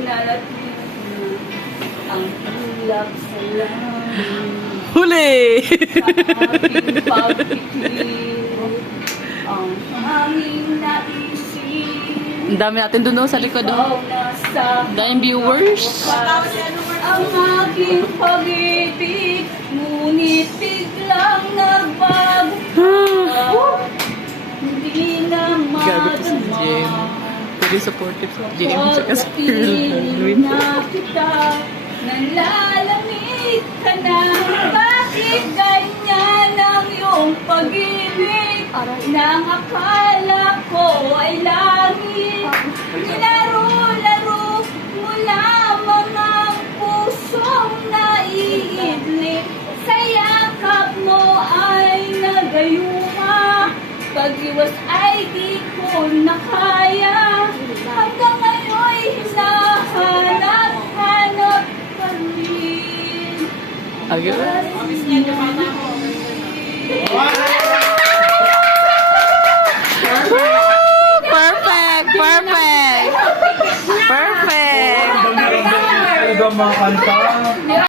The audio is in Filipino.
narating ang ulap sa langit. Huli! Ang hangin na isip. Ang dami natin doon sa likod. Oh. Viewers. Ang aking pag-ibig, ngunit biglang nagbago. Hindi na madama. Very supportive sa James at si Girl na kita. Nalalamig ka na. Bakit ganyan ang iyong pag-ibig? Nang akala ko ay langit. Nilaro-laro mo lamang ang pusong naiidli Sa yakap mo ay nagayuma. Pag-iwas ay di ko na kaya Okay. Perfect! Perfect! Perfect! Talaga.